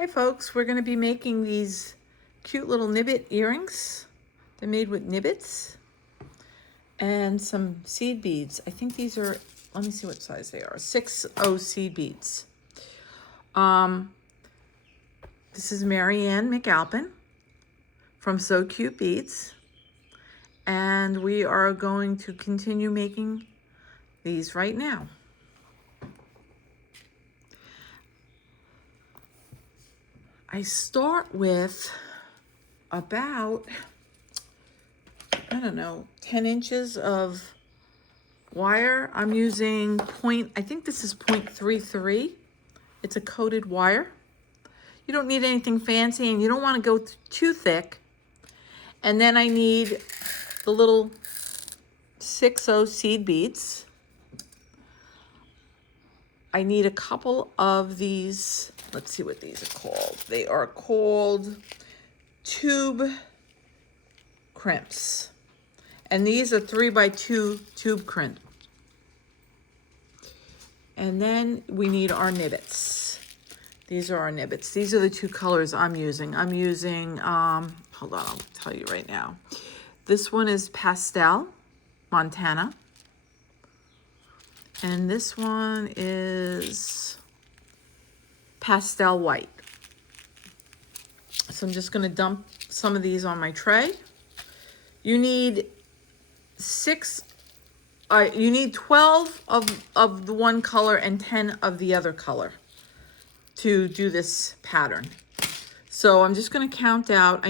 Hi folks, we're going to be making these cute little Nib-bit earrings. They're made with Nib-bits and some seed beads. I think these are, let me see what size they are, 6/0 seed beads. This is Marianne McAlpin from So Cute Beads, and we are going to continue making these right now. I start with about, I don't know, 10 inches of wire. I'm using I think this is 0.33. It's a coated wire. You don't need anything fancy and you don't want to go too thick. And then I need the little 6/0 seed beads. I need a couple of these, let's see what these are called. They are called tube crimps. And these are 3x2 tube crimp. And then we need our Nib-bits. These are our Nib-bits. These are the two colors I'm using. I'm using, hold on, I'll tell you right now. This one is Pastel, Montana. And this one is Pastel White. So I'm just gonna dump some of these on my tray. You need 12 of the one color and 10 of the other color to do this pattern. So I'm just going to count out.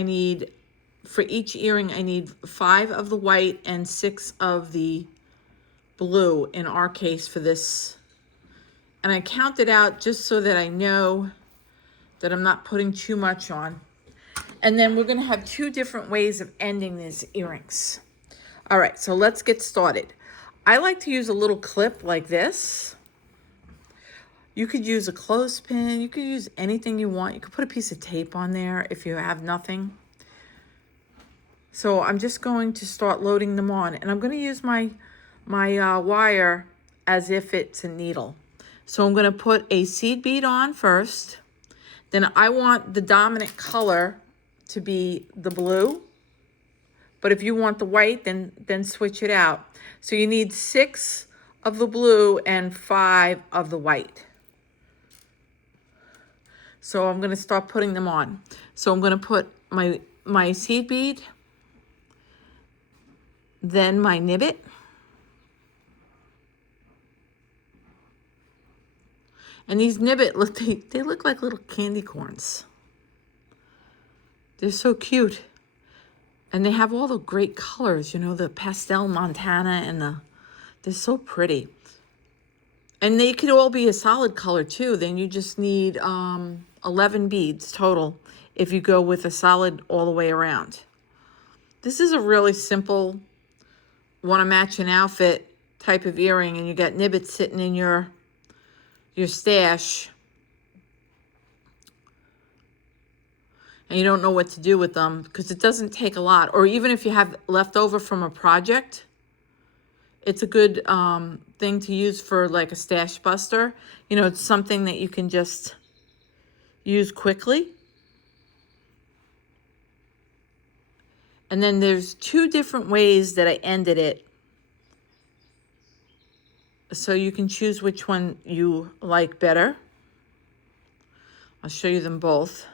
For each earring, I need 5 of the white and 6 of the blue in our case for this. And I counted out just so that I know that I'm not putting too much on. And then we're going to have 2 different ways of ending these earrings. All right, so let's get started. I like to use a little clip like this. You could use a clothespin. You could use anything you want. You could put a piece of tape on there if you have nothing. So I'm just going to start loading them on. And I'm going to use my wire as if it's a needle. So I'm going to put a seed bead on first. Then I want the dominant color to be the blue. But if you want the white, then switch it out. So you need 6 of the blue and 5 of the white. So I'm going to start putting them on. So I'm going to put my seed bead, then my Nib-bit, and these Nib-bit they look like little candy corns. They're so cute. And they have all the great colors, you know, the pastel Montana and they're so pretty. And they could all be a solid color too. Then you just need 11 beads total if you go with a solid all the way around. This is a really simple, want to match an outfit type of earring, and you got Nib-bits sitting in your stash. And you don't know what to do with them because it doesn't take a lot. Or even if you have leftover from a project, it's a good thing to use for like a stash buster. You know, it's something that you can just use quickly. And then there's 2 different ways that I ended it. So you can choose which one you like better. I'll show you them both.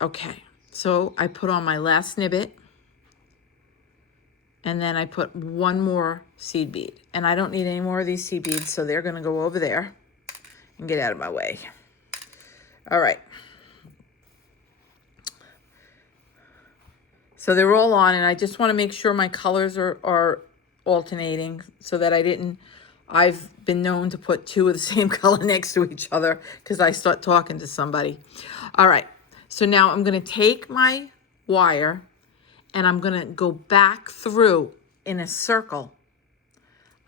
Okay, so I put on my last Nib-bit, and then I put 1 more seed bead. And I don't need any more of these seed beads, so they're gonna go over there and get out of my way. All right. So they're all on, and I just wanna make sure my colors are alternating so that I've been known to put 2 of the same color next to each other because I start talking to somebody. All right. So now I'm going to take my wire and I'm going to go back through in a circle.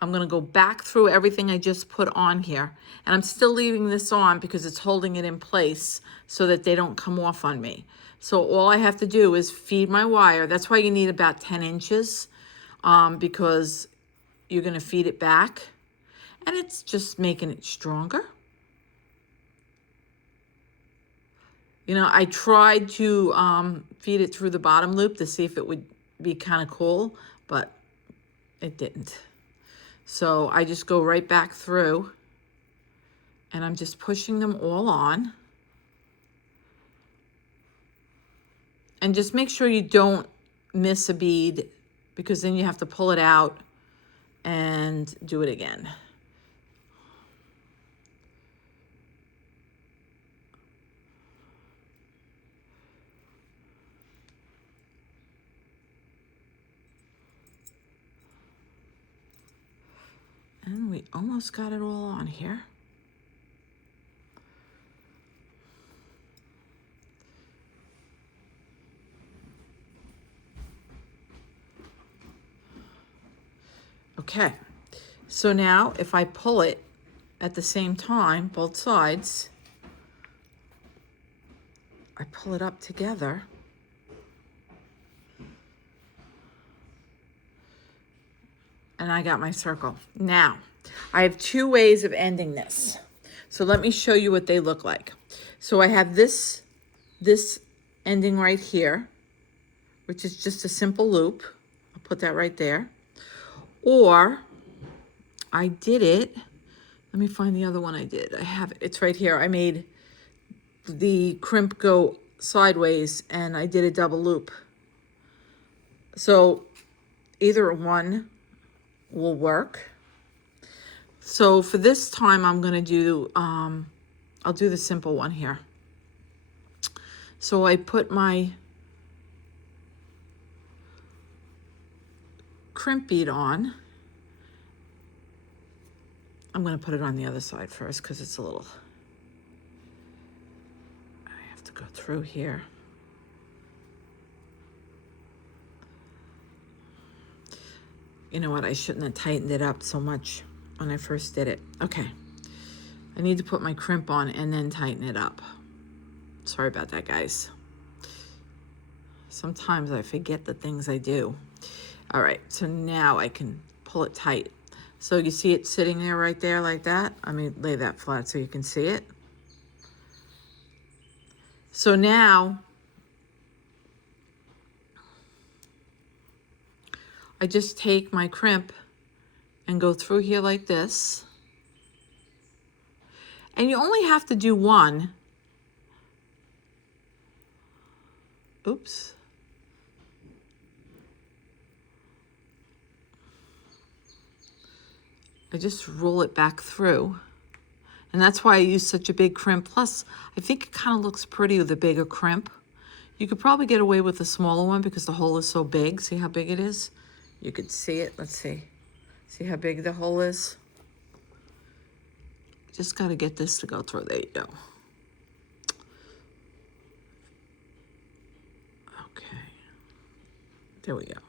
I'm going to go back through everything I just put on here. And I'm still leaving this on because it's holding it in place so that they don't come off on me. So all I have to do is feed my wire. That's why you need about 10 inches because you're going to feed it back. And it's just making it stronger. You know, I tried to feed it through the bottom loop to see if it would be kind of cool, but it didn't. So I just go right back through, and I'm just pushing them all on. And just make sure you don't miss a bead, because then you have to pull it out and do it again. And we almost got it all on here. Okay, so now if I pull it at the same time, both sides, I pull it up together. And I got my circle. Now, I have two ways of ending this. So let me show you what they look like. So I have this ending right here, which is just a simple loop. I'll put that right there. Or I did it, let me find the other one I did. I have it, it's right here. I made the crimp go sideways and I did a double loop. So either one will work. So for this time, I'm gonna do, I'll do the simple one here. So I put my crimp bead on. I'm gonna put it on the other side first because it's a little, I have to go through here. You know what, I shouldn't have tightened it up so much when I first did it. Okay, I need to put my crimp on and then tighten it up. Sorry about that, guys. Sometimes I forget the things I do. All right, so now I can pull it tight. So you see it sitting there right there like that? Let me lay that flat so you can see it. So now, I just take my crimp and go through here like this. And you only have to do one. Oops. I just roll it back through. And that's why I use such a big crimp. Plus, I think it kind of looks pretty with a bigger crimp. You could probably get away with a smaller one because the hole is so big. See how big it is? You could see it. Let's see. See how big the hole is? Just got to get this to go through. There you go. Okay. There we go.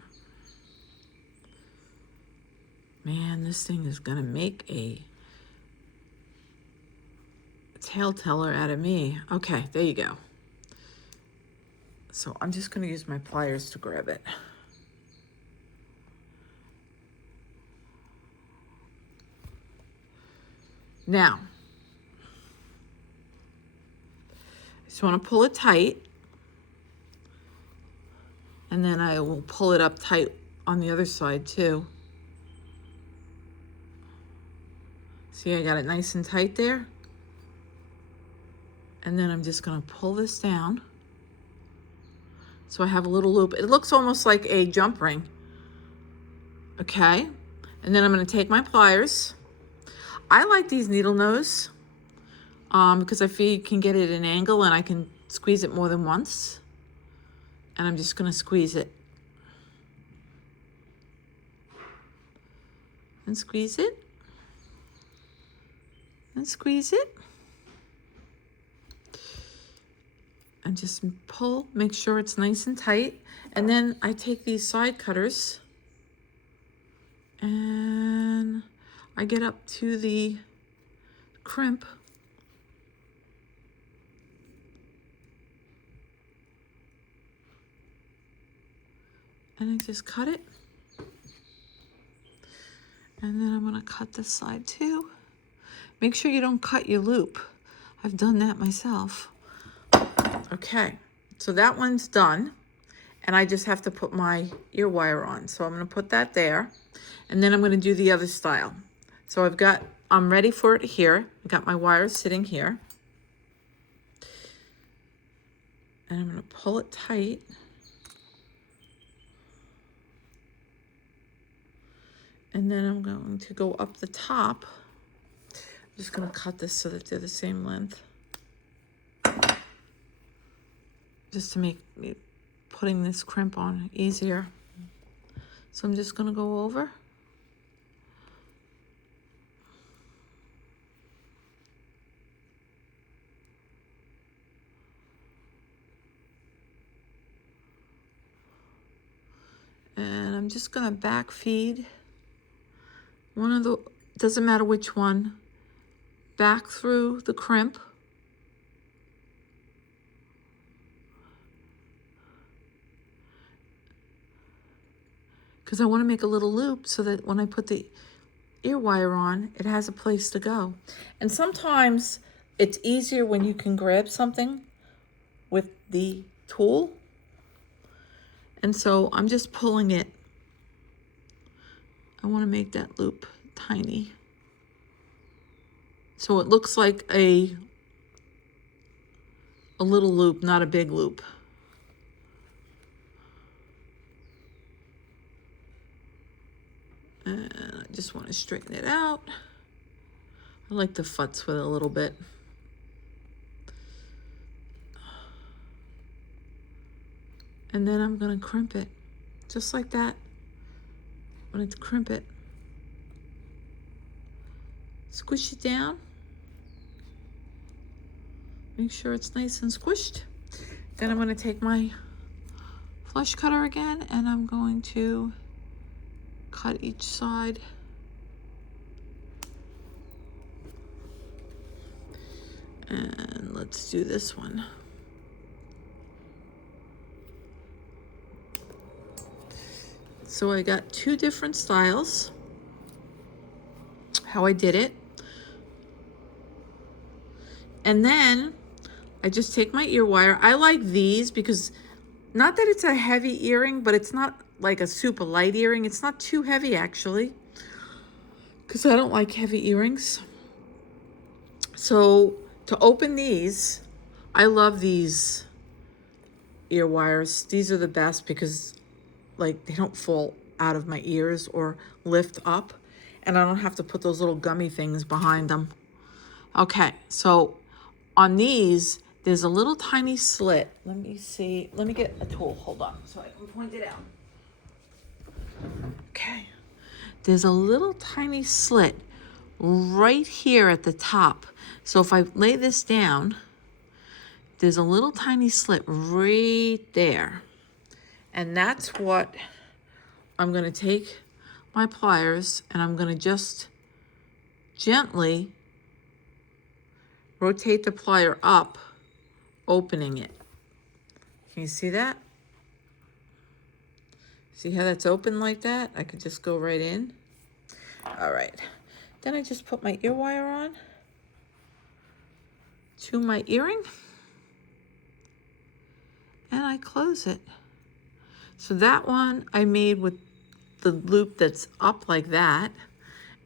Man, this thing is going to make a tail teller out of me. Okay, there you go. So I'm just going to use my pliers to grab it. Now, I just want to pull it tight, and then I will pull it up tight on the other side too. See, I got it nice and tight there. And then I'm just going to pull this down. So I have a little loop. It looks almost like a jump ring. Okay. And then I'm going to take my pliers. I like these needle nose because I feel you can get it at an angle and I can squeeze it more than once. And I'm just going to squeeze it. And squeeze it. And squeeze it. And just pull, make sure it's nice and tight. And then I take these side cutters and I get up to the crimp. And I just cut it. And then I'm gonna cut this side too. Make sure you don't cut your loop. I've done that myself. Okay, so that one's done. And I just have to put my ear wire on. So I'm gonna put that there. And then I'm gonna do the other style. So I'm ready for it here. I got my wires sitting here. And I'm gonna pull it tight. And then I'm going to go up the top. I'm just gonna cut this so that they're the same length. Just to make me putting this crimp on easier. So I'm just gonna go over. And I'm just gonna back feed doesn't matter which one, back through the crimp. Because I want to make a little loop so that when I put the ear wire on, it has a place to go. And sometimes it's easier when you can grab something with the tool. And so I'm just pulling it. I want to make that loop tiny. So it looks like a little loop, not a big loop. And I just want to straighten it out. I like to futz with it a little bit. And then I'm going to crimp it, just like that. I'm going to crimp it. Squish it down. Make sure it's nice and squished. Then I'm going to take my flush cutter again, and I'm going to cut each side. And let's do this one. So I got two different styles, how I did it. And then I just take my ear wire. I like these because not that it's a heavy earring, but it's not like a super light earring. It's not too heavy actually, because I don't like heavy earrings. So to open these, I love these ear wires. These are the best because like they don't fall out of my ears or lift up, and I don't have to put those little gummy things behind them. Okay, so on these, there's a little tiny slit. Let me see. Let me get a tool. Hold on so I can point it out. Okay. There's a little tiny slit right here at the top. So if I lay this down, there's a little tiny slit right there. And that's what I'm going to take my pliers and I'm going to just gently rotate the plier up, opening it. Can you see that? See how that's open like that? I could just go right in. All right. Then I just put my ear wire on to my earring and I close it. So that one I made with the loop that's up like that.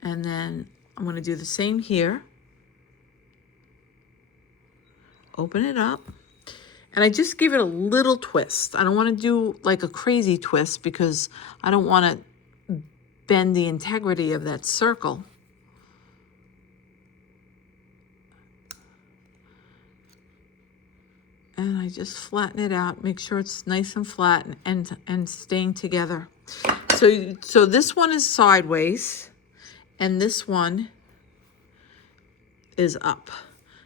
And then I'm going to do the same here. Open it up. And I just give it a little twist. I don't want to do like a crazy twist because I don't want to bend the integrity of that circle. And I just flatten it out, make sure it's nice and flat and staying together. So this one is sideways and this one is up.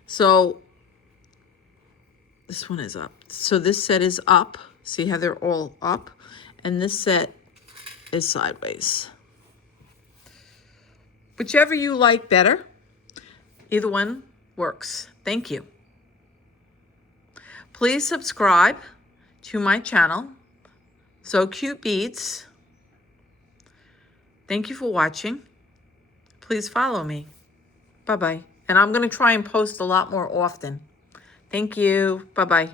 So this one is up. So this set is up. See how they're all up? And this set is sideways. Whichever you like better, either one works. Thank you. Please subscribe to my channel, So Cute Beads. Thank you for watching. Please follow me. Bye-bye. And I'm going to try and post a lot more often. Thank you. Bye-bye.